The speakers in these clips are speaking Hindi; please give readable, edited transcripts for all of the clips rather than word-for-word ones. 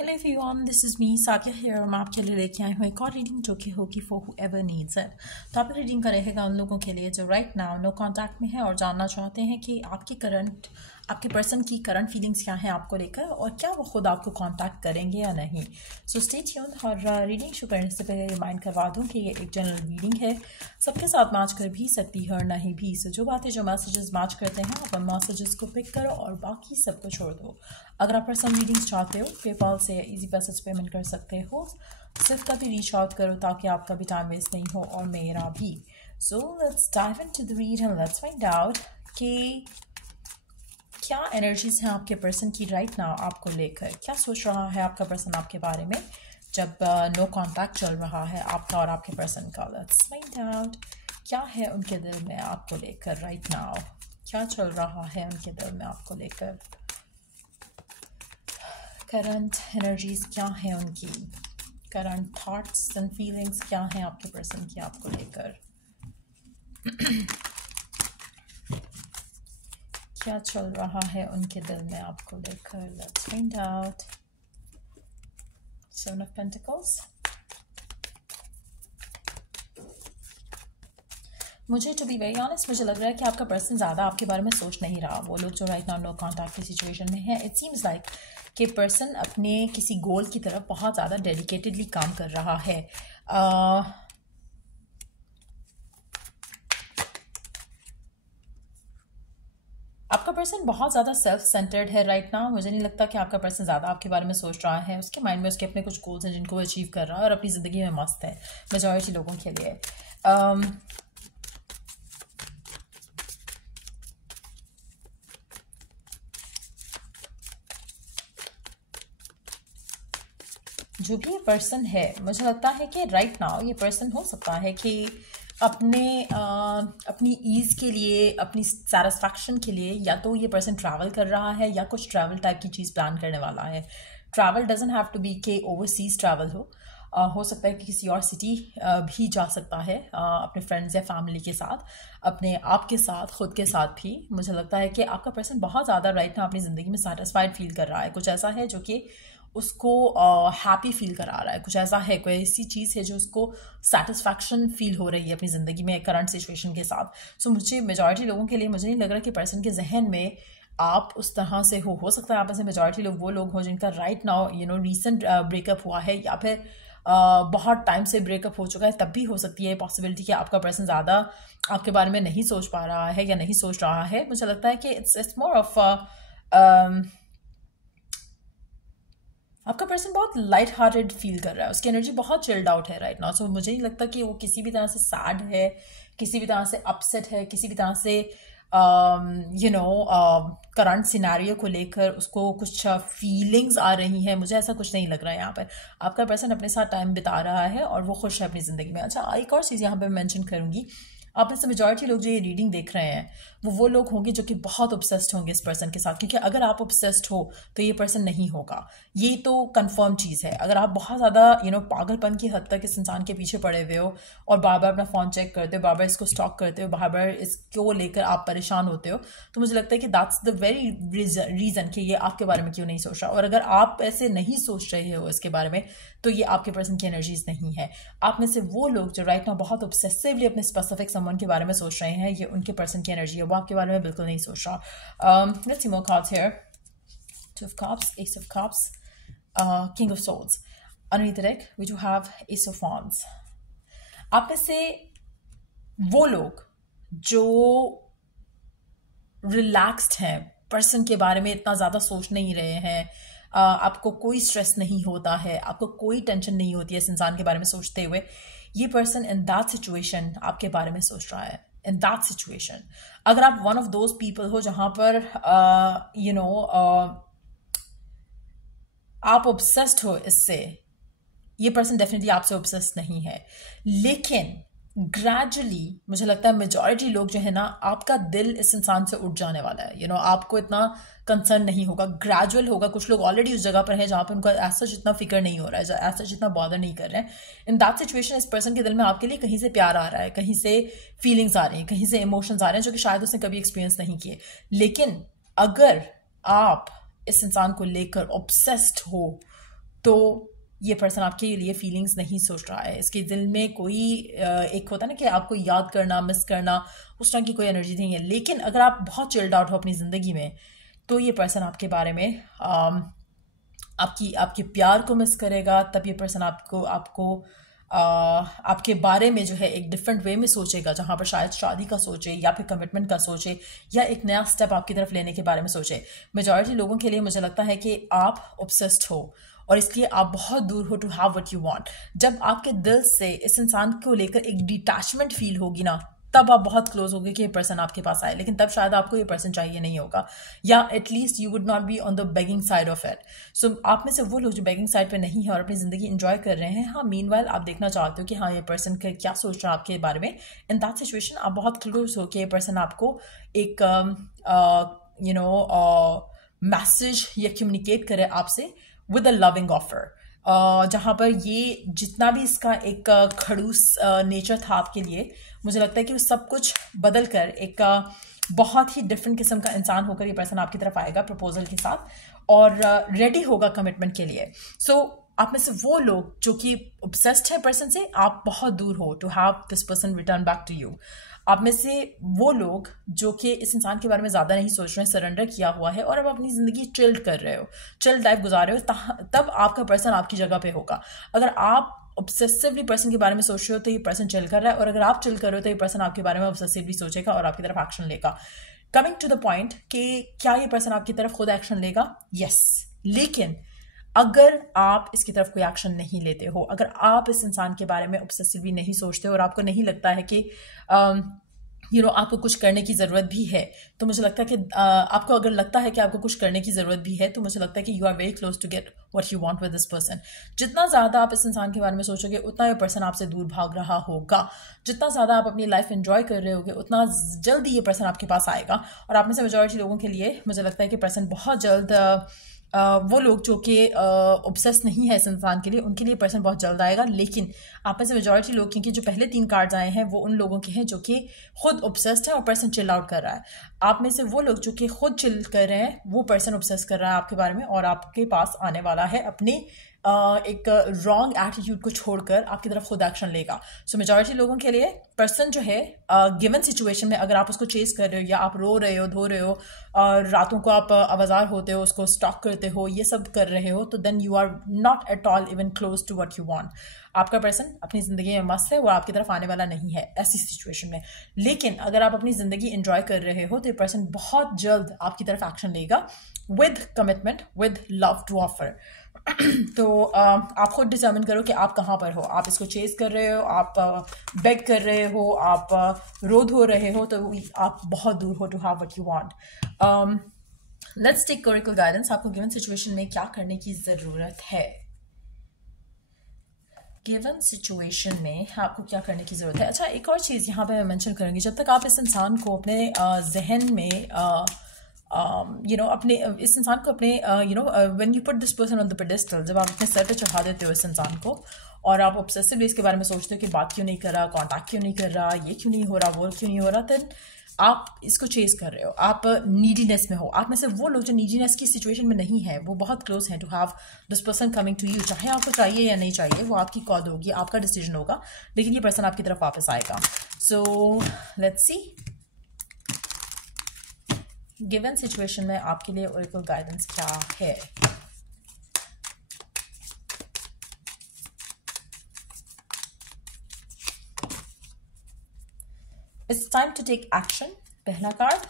Hello everyone, this is me Saikia here और मैं आपके लिए लेके आई हूँ एक और रीडिंग जो कि होगी फॉर हूएवर नीड्स इट। तो आपकी रीडिंग का रहेगा उन लोगों के लिए जो राइट नाउ नो कांटेक्ट में है और जानना चाहते हैं कि आपके पर्सन की करंट फीलिंग्स क्या हैं आपको लेकर और क्या वो खुद आपको कांटेक्ट करेंगे या नहीं। So stay tuned. और रीडिंग शुरू करने से पहले रिमाइंड करवा दूँ कि ये एक जनरल रीडिंग है, सबके साथ मैच कर भी सकती है और नहीं भी। सो जो बातें जो मैसेजेस मैच करते हैं आप उन मैसेजेस को पिक करो और बाकी सबको छोड़ दो। अगर आप पर्सनल रीडिंग्स चाहते हो पेपाल से इजी पैसे पेमेंट कर सकते हो। सिर्फ कभी रीच आउट करो ताकि आपका भी टाइम वेस्ट नहीं हो और मेरा भी। So let's dive into the read and let's find out कि क्या एनर्जीज हैं आपके पर्सन की राइट नाउ आपको लेकर। क्या सोच रहा है आपका पर्सन आपके बारे में जब नो कॉन्टैक्ट चल रहा है आपका और आपके पर्सन का। लेट्स फाइंड आउट क्या है उनके दिल में आपको लेकर राइट नाउ। क्या चल रहा है उनके दिल में आपको लेकर। करंट एनर्जीज क्या है उनकी, करंट थॉट्स एंड फीलिंग्स क्या हैं आपके पर्सन की आपको लेकर। क्या चल रहा है उनके दिल में आपको लेकर। Let's find out. Seven of pentacles. मुझे टू बी वेरी ऑनेस्ट मुझे लग रहा है कि आपका पर्सन ज़्यादा आपके बारे में सोच नहीं रहा। वो लोग जो राइट नाउ नो कॉन्टैक्ट की सिचुएशन में है, इट सीम्स लाइक कि पर्सन अपने किसी गोल की तरफ बहुत ज़्यादा डेडिकेटेडली काम कर रहा है। आपका पर्सन बहुत ज़्यादा सेल्फ सेंटर्ड है राइट नाउ। मुझे नहीं लगता कि आपका पर्सन ज़्यादा आपके बारे में सोच रहा है। उसके माइंड में उसके अपने कुछ गोल्स हैं जिनको वो अचीव कर रहा है और अपनी ज़िंदगी में मस्त है मेजॉरिटी लोगों के लिए। जो भी ये पर्सन है मुझे लगता है कि राइट नाउ ये पर्सन हो सकता है कि अपनी ईज़ के लिए, अपनी सेटिस्फैक्शन के लिए या तो ये पर्सन ट्रैवल कर रहा है या कुछ ट्रैवल टाइप की चीज़ प्लान करने वाला है। Travel doesn't have to be के ओवरसीज ट्रैवल हो सकता है कि किसी और सिटी भी जा सकता है अपने फ्रेंड्स या फैमिली के साथ, अपने आप के साथ, खुद के साथ भी। मुझे लगता है कि आपका पर्सन बहुत ज़्यादा राइट नाउ अपनी ज़िंदगी में सेटिस्फाइड फील कर रहा है। कुछ ऐसा है जो कि उसको हैप्पी फील करा रहा है। कुछ ऐसा है, कोई ऐसी चीज़ है जो उसको सेटिस्फैक्शन फील हो रही है अपनी ज़िंदगी में करंट सिचुएशन के साथ। सो मुझे मेजॉरिटी लोगों के लिए मुझे नहीं लग रहा कि पर्सन के जहन में आप उस तरह से हो सकता है आप ऐसे मेजॉरिटी लोग वो लोग हो जिनका राइट नाउ रिसेंट ब्रेकअप हुआ है या फिर बहुत टाइम से ब्रेकअप हो चुका है। तब भी हो सकती है पॉसिबिलिटी कि आपका पर्सन ज़्यादा आपके बारे में नहीं सोच पा रहा है या नहीं सोच रहा है। मुझे लगता है कि इट्स मोर ऑफ आपका पर्सन बहुत लाइट हार्टेड फील कर रहा है। उसकी एनर्जी बहुत चिल्ड आउट है राइट नाउ। सो मुझे नहीं लगता कि वो किसी भी तरह से सैड है, किसी भी तरह से अपसेट है, किसी भी तरह से करंट सिनेरियो को लेकर उसको कुछ फीलिंग्स आ रही हैं। मुझे ऐसा कुछ नहीं लग रहा है यहाँ पर। आपका पर्सन अपने साथ टाइम बिता रहा है और वो खुश है अपनी ज़िंदगी में। अच्छा, एक और चीज़ यहाँ पर मेंशन करूँगी, आप में से मेजॉरिटी लोग जो ये रीडिंग देख रहे हैं वो लोग होंगे जो कि बहुत ऑब्सेस्ड होंगे इस पर्सन के साथ। क्योंकि अगर आप ऑब्सेस्ड हो तो ये पर्सन नहीं होगा, ये तो कंफर्म चीज़ है। अगर आप बहुत ज़्यादा पागलपन की हद तक इस इंसान के पीछे पड़े हुए हो और बार बार अपना फ़ोन चेक करते हो, बार बार इसको स्टॉक करते हो, बार बार इसको लेकर आप परेशान होते हो, तो मुझे लगता है कि दैट्स द वेरी रीज़न कि ये आपके बारे में क्यों नहीं सोच रहा। और अगर आप ऐसे नहीं सोच रहे हो इसके बारे में तो ये आपके पर्सन की एनर्जीज नहीं है। आप में से वो लोग जो राइट नाउ बहुत ऑब्सेसिवली अपने स्पेसिफिक समवन के बारे में सोच रहे हैं, ये उनके पर्सन की एनर्जी है। वो आपके बारे में बिल्कुल नहीं सोच रहा। Let's see more cards here. Two of Cups, Ace of Cups, King of Swords. Underneath the deck, we do have Ace of Wands. आप में से वो लोग जो रिलैक्स्ड हैं, पर्सन के बारे में इतना ज़्यादा सोच नहीं रहे हैं, आपको कोई स्ट्रेस नहीं होता है, आपको कोई टेंशन नहीं होती है इस इंसान के बारे में सोचते हुए, ये पर्सन इन दैट सिचुएशन आपके बारे में सोच रहा है। इन दैट सिचुएशन अगर आप वन ऑफ दोज पीपल हो जहाँ पर आप ऑब्सेस्ड हो इससे, ये पर्सन डेफिनेटली आपसे ऑब्सेस्ड नहीं है। लेकिन ग्रेजुअली मुझे लगता है मेजॉरिटी लोग जो है ना, आपका दिल इस इंसान से उठ जाने वाला है। आपको इतना कंसर्न नहीं होगा, ग्रेजुअल होगा। कुछ लोग ऑलरेडी उस जगह पर हैं जहाँ पर उनको ऐसा जितना फिक्र नहीं हो रहा है, ऐसा जितना बॉदर नहीं कर रहे हैं। इन दैट सिचुएशन इस पर्सन के दिल में आपके लिए कहीं से प्यार आ रहा है, कहीं से फीलिंग्स आ रही हैं, कहीं से इमोशंस आ रहे हैं जो कि शायद उसने कभी एक्सपीरियंस नहीं किए। लेकिन अगर आप इस इंसान को लेकर ऑब्सेस्ड हो तो ये पर्सन आपके लिए फीलिंग्स नहीं सोच रहा है, इसके दिल में कोई एक होता है ना कि आपको याद करना, मिस करना, उस तरह की कोई एनर्जी नहीं है। लेकिन अगर आप बहुत चिल्ड आउट हो अपनी ज़िंदगी में, तो ये पर्सन आपके बारे में आपके प्यार को मिस करेगा। तब ये पर्सन आपको आपके बारे में जो है एक डिफरेंट वे में सोचेगा, जहाँ पर शायद शादी का सोचे या फिर कमिटमेंट का सोचे या एक नया स्टेप आपकी तरफ लेने के बारे में सोचे। मेजॉरिटी लोगों के लिए मुझे लगता है कि आप ऑब्सेस्ड हो और इसलिए आप बहुत दूर हो to have what you want. जब आपके दिल से इस इंसान को लेकर एक डिटैचमेंट फील होगी ना, तब आप बहुत क्लोज होगे कि ये पर्सन आपके पास आए। लेकिन तब शायद आपको ये पर्सन चाहिए नहीं होगा, या at least you would not be on the begging side of it. So आप में से वो लोग जो बेगिंग साइड पे नहीं है और अपनी जिंदगी इंजॉय कर रहे हैं, हाँ मीनवाइल आप देखना चाहते हो कि हाँ ये पर्सन क्या सोच रहा है आपके बारे में। इन दैट सिचुएशन आप बहुत क्लोज हो कि ये पर्सन आपको एक मैसेज या कम्युनिकेट करे आपसे विद अ लविंग ऑफर, जहाँ पर ये जितना भी इसका एक खड़ूस नेचर था आपके लिए, मुझे लगता है कि वो सब कुछ बदल कर एक बहुत ही डिफरेंट किस्म का इंसान होकर ये पर्सन आपकी तरफ आएगा प्रपोजल के साथ और रेडी होगा कमिटमेंट के लिए। सो आप में से वो लोग जो कि ऑब्सेस्ड है पर्सन से, आप बहुत दूर हो to have this person return back to you. आप में से वो लोग जो कि इस इंसान के बारे में ज़्यादा नहीं सोच रहे हैं, सरेंडर किया हुआ है और अब अपनी ज़िंदगी चिल्ड कर रहे हो, चिल्ड लाइफ गुजार रहे हो, तब आपका पर्सन आपकी जगह पे होगा। अगर आप ऑब्सेसिवली पर्सन के बारे में सोच रहे हो तो ये पर्सन चिल कर रहा है, और अगर आप चिल कर रहे हो तो ये पर्सन आपके बारे में ऑब्सेसिवली सोचेगा और आपकी तरफ एक्शन लेगा। कमिंग टू द पॉइंट कि क्या ये पर्सन आपकी तरफ खुद एक्शन लेगा? यस। लेकिन अगर आप इसकी तरफ कोई एक्शन नहीं लेते हो, अगर आप इस इंसान के बारे में ऑब्सेसिवली नहीं सोचते हो और आपको नहीं लगता है कि आपको कुछ करने की ज़रूरत भी है, तो मुझे लगता है कि आपको अगर लगता है कि आपको कुछ करने की ज़रूरत भी है, तो मुझे लगता है कि you are very close to get what you want with this person. जितना ज़्यादा आप इस इंसान के बारे में सोचोगे, उतना ये पर्सन आपसे दूर भाग रहा होगा। जितना ज़्यादा आप अपनी लाइफ एंजॉय कर रहे होगे, उतना जल्दी ये पर्सन आपके पास आएगा। और आप में से मेजॉरिटी लोगों के लिए मुझे लगता है कि पर्सन बहुत जल्द वो लोग जो कि ऑब्सेस नहीं है इस इंसान के लिए, उनके लिए पर्सन बहुत जल्द आएगा। लेकिन आप में से मेजॉरिटी लोग, क्योंकि जो पहले 3 कार्ड्स आए हैं वो उन लोगों के हैं जो कि खुद ऑब्सेस्ड है और पर्सन चिल आउट कर रहा है। आप में से वो लोग जो कि खुद चिल कर रहे हैं, वो पर्सन ऑब्सेस कर रहा है आपके बारे में और आपके पास आने वाला है अपने एक रॉन्ग एटीट्यूड को छोड़कर आपकी तरफ खुद एक्शन लेगा। सो मेजॉरिटी लोगों के लिए पर्सन जो है गिवन सिचुएशन में, अगर आप उसको चेस कर रहे हो या आप रो रहे हो, धो रहे हो और रातों को आप आवाज़ार होते हो, उसको स्टॉक करते हो, ये सब कर रहे हो, तो then you are not at all even close to what you want. आपका पर्सन अपनी ज़िंदगी में मस्त है, वो आपकी तरफ आने वाला नहीं है ऐसी सिचुएशन में। लेकिन अगर आप अपनी ज़िंदगी एंजॉय कर रहे हो, तो ये पर्सन बहुत जल्द आपकी तरफ एक्शन लेगा with commitment, with love to offer. तो आप खुद डिटर्मिन करो कि आप कहाँ पर हो। आप इसको चेस कर रहे हो, आप बेग कर रहे हो, आप रो धो रहे हो, तो आप बहुत दूर हो to have what you want. Let's take corical guidance. आपको गिवन सिचुएशन में क्या करने की ज़रूरत है? गिवन सिचुएशन में आपको क्या करने की ज़रूरत है? अच्छा, एक और चीज़ यहाँ पे मैं मेंशन करूँगी। जब तक आप इस इंसान को अपने जहन में अपने इस इंसान को अपने when you put this person on the pedestal, जब आप अपने सर पे चढ़ा देते हो इस इंसान को और आप ऑब्सेसिवली इसके बारे में सोचते हो कि बात क्यों नहीं कर रहा, कांटेक्ट क्यों नहीं कर रहा, ये क्यों नहीं हो रहा, वो क्यों नहीं हो रहा, देन आप इसको चेस कर रहे हो, आप नीडीनेस में हो। आप में से वो लोग जो नीडीनेस की सिचुएशन में नहीं है, वो बहुत क्लोज हैं to have this person coming to you. चाहे आपको चाहिए या नहीं चाहिए, वो आपकी कॉल होगी, आपका डिसीजन होगा, लेकिन ये पर्सन आपकी तरफ वापस आएगा। So let's see given situation में आपके लिए ओरेकल गाइडेंस क्या है। It's time to take action, पहला कार्ड।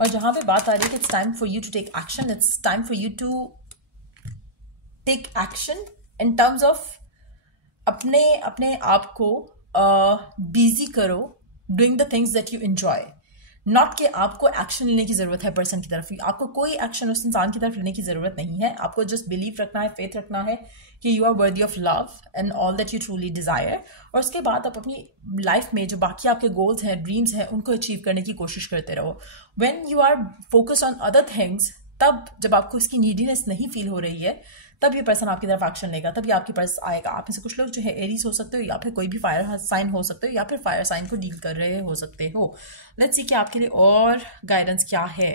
और जहां पे बात आ रही है कि it's time for you to take action, it's time for you to take action in terms of अपने आप को बिजी करो doing the things that you enjoy. Not कि आपको एक्शन लेने की ज़रूरत है पर्सन की तरफ, आपको कोई एक्शन उस इंसान की तरफ लेने की ज़रूरत नहीं है। आपको जस्ट बिलीव रखना है, फेथ रखना है कि you are worthy of love and all that you truly desire. और उसके बाद आप अपनी लाइफ में जो बाकी आपके गोल्स हैं, ड्रीम्स हैं, उनको अचीव करने की कोशिश करते रहो। When you are focus on other things, तब जब आपको इसकी नीडीनेस नहीं फील हो रही है, तब ये पर्सन आपकी तरफ एक्शन लेगा, तब ये आपके पास आएगा। आप में से कुछ लोग जो है एरीज हो सकते हो, या फिर कोई भी फायर साइन हो सकते हो, या फिर फायर साइन को डील कर रहे हो सकते हो। लेट्स सी कि आपके लिए और गाइडेंस क्या है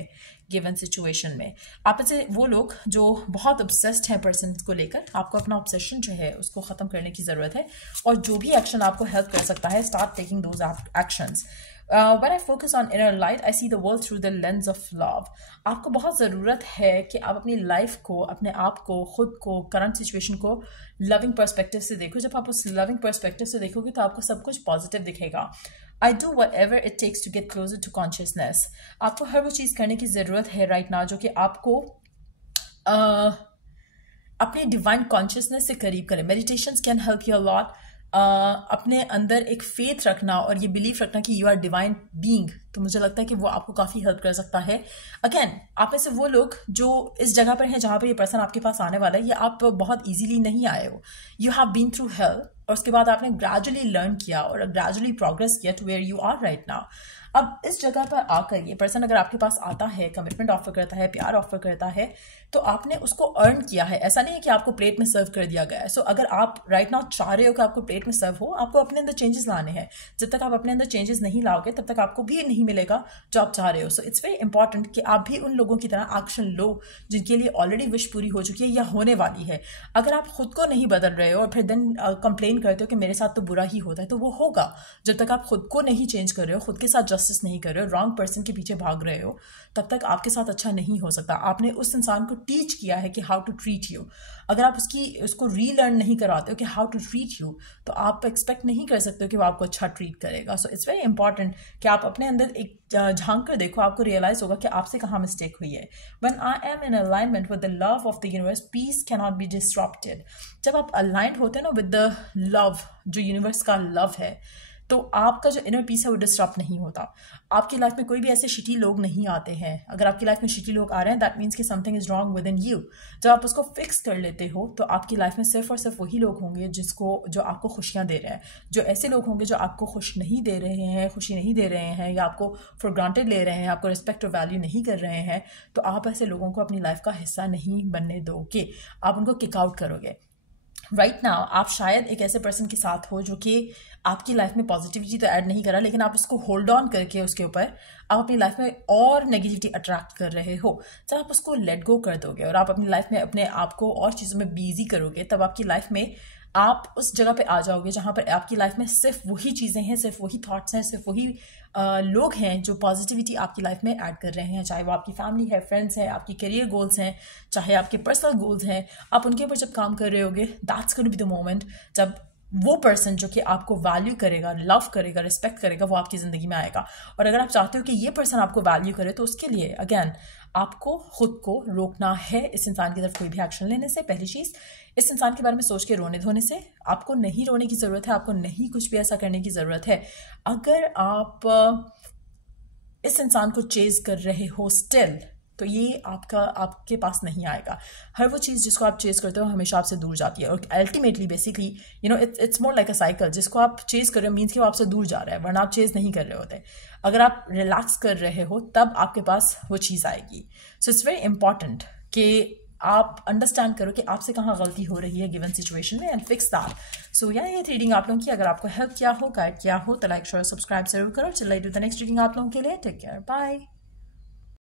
गिवन सिचुएशन में। आप में से वो लोग जो बहुत ऑब्सेस्ड हैं पर्सन को लेकर, आपको अपना ऑब्सेशन जो है उसको ख़त्म करने की ज़रूरत है, और जो भी एक्शन आपको हेल्प कर सकता है, start taking those actions. When I focus on inner light, I see the world through the lens of love. आपको बहुत ज़रूरत है कि आप अपनी लाइफ को, अपने आप को, खुद को, करंट सिचुएशन को लविंग पर्सपेक्टिव से देखो। जब आप उस लविंग पर्सपेक्टिव से देखोगे तो आपको सब कुछ पॉजिटिव दिखेगा। I do whatever it takes to get closer to consciousness. आपको हर वो चीज़ करने की ज़रूरत है राइट नाउ जो कि आपको अपने डिवाइन कॉन्शियसनेस से करीब करें। Meditations can help you a lot. अपने अंदर एक फेथ रखना और ये बिलीफ रखना कि यू आर डिवाइन बीइंग, तो मुझे लगता है कि वो आपको काफ़ी हेल्प कर सकता है। अगेन, आप में से वो लोग जो इस जगह पर हैं जहाँ पर ये पर्सन आपके पास आने वाला है, ये आप बहुत इजीली नहीं आए हो। You have been through hell, और उसके बाद आपने ग्रेजुअली लर्न किया और ग्रेजुअली प्रोग्रेस किया to where you are right now. अब इस जगह पर आकर ये पर्सन अगर आपके पास आता है, कमिटमेंट ऑफर करता है, प्यार ऑफर करता है, तो आपने उसको अर्न किया है। ऐसा नहीं है कि आपको प्लेट में सर्व कर दिया गया है। सो अगर आप राइट नाउ चाह रहे हो कि आपको प्लेट में सर्व हो, आपको अपने अंदर चेंजेस लाने हैं। जब तक आप अपने अंदर चेंजेस नहीं लाओगे तब तक आपको भी नहीं मिलेगा जो आप चाह रहे हो। सो इट्स वेरी इंपॉर्टेंट कि आप भी उन लोगों की तरह एक्शन लो जिनके लिए ऑलरेडी विश पूरी हो चुकी है या होने वाली है। अगर आप खुद को नहीं बदल रहे हो और फिर देन कंप्लेन करते हो कि मेरे साथ तो बुरा ही होता है, तो वो होगा। जब तक आप खुद को नहीं चेंज कर रहे हो, खुद के साथ जस्टिस नहीं कर रहे हो, रॉन्ग पर्सन के पीछे भाग रहे हो, तब तक आपके साथ अच्छा नहीं हो सकता। आपने उस इंसान को टीच किया है कि हाउ टू ट्रीट यू। अगर आप उसको रीलर्न नहीं कराते हो कि हाउ टू ट्रीट यू, तो आप एक्सपेक्ट नहीं कर सकते हो कि वो आपको अच्छा ट्रीट करेगा। सो इट्स वेरी इंपॉर्टेंट कि आप अपने अंदर एक झांक कर देखो, आपको रियलाइज होगा कि आपसे कहाँ मिस्टेक हुई है। When I am in alignment with the love of the universe, peace cannot be disrupted. जब आप अलाइंड होते हैं ना विद द लव, जो यूनिवर्स का लव है, तो आपका जो इनर पीस है वो डिस्टर्ब नहीं होता। आपकी लाइफ में कोई भी ऐसे शिटी लोग नहीं आते हैं। अगर आपकी लाइफ में शिटी लोग आ रहे हैं, दैट मीन्स कि something is wrong with in you. जब आप उसको फिक्स कर लेते हो तो आपकी लाइफ में सिर्फ और सिर्फ वही लोग होंगे जो आपको खुशियाँ दे रहे हैं। जो ऐसे लोग होंगे जो आपको खुश नहीं दे रहे हैं, खुशी नहीं दे रहे हैं, या आपको फॉर ग्रांटेड ले रहे हैं, आपको रिस्पेक्ट और वैल्यू नहीं कर रहे हैं, तो आप ऐसे लोगों को अपनी लाइफ का हिस्सा नहीं बनने दोगे। आप उनको किक आउट करोगे। राइट नाउ आप शायद एक ऐसे पर्सन के साथ हो जो कि आपकी लाइफ में पॉजिटिविटी तो ऐड नहीं करा, लेकिन आप उसको होल्ड ऑन करके उसके ऊपर आप अपनी लाइफ में और नेगेटिविटी अट्रैक्ट कर रहे हो। जब आप उसको लेट गो कर दोगे और आप अपनी लाइफ में अपने आप को और चीज़ों में बिजी करोगे, तब आपकी लाइफ में आप उस जगह पे आ जाओगे जहाँ पर आपकी लाइफ में सिर्फ वही चीज़ें हैं, सिर्फ वही थॉट्स हैं, सिर्फ वही लोग हैं जो पॉजिटिविटी आपकी लाइफ में ऐड कर रहे हैं। चाहे वो आपकी फैमिली है, फ्रेंड्स हैं, आपकी करियर गोल्स हैं, चाहे आपके पर्सनल गोल्स हैं, आप उनके ऊपर जब काम कर रहे होगे, that's going to be the moment जब वो पर्सन जो कि आपको वैल्यू करेगा, लव करेगा, रिस्पेक्ट करेगा, वो आपकी ज़िंदगी में आएगा। और अगर आप चाहते हो कि ये पर्सन आपको वैल्यू करे, तो उसके लिए अगेन आपको खुद को रोकना है इस इंसान की तरफ कोई भी एक्शन लेने से। पहली चीज़, इस इंसान के बारे में सोच के रोने धोने से। आपको नहीं रोने की ज़रूरत है, आपको नहीं कुछ भी ऐसा करने की ज़रूरत है। अगर आप इस इंसान को चेज कर रहे हो स्टिल, तो ये आपके पास नहीं आएगा। हर वो चीज़ जिसको आप चेज करते हो हमेशा आपसे दूर जाती है, और ultimately basically it's more like a cycle. जिसको आप चेज कर रहे हो मीन्स कि वो आपसे दूर जा रहा है, वरना आप चेज नहीं कर रहे होते। अगर आप रिलैक्स कर रहे हो तब आपके पास वो चीज़ आएगी। सो इट्स वेरी इंपॉर्टेंट कि आप अंडरस्टैंड करो कि आपसे कहाँ गलती हो रही है गिवन सिचुएशन में, एंड फिक्स दैट। सो ये रीडिंग आप लोगों की अगर आपको हेल्प किया हो, गाइड किया हो, तो लाइक शेयर सब्सक्राइब जरूर करो। चलिए डू द नेक्स्ट रीडिंग आप लोगों के लिए। Take care, bye.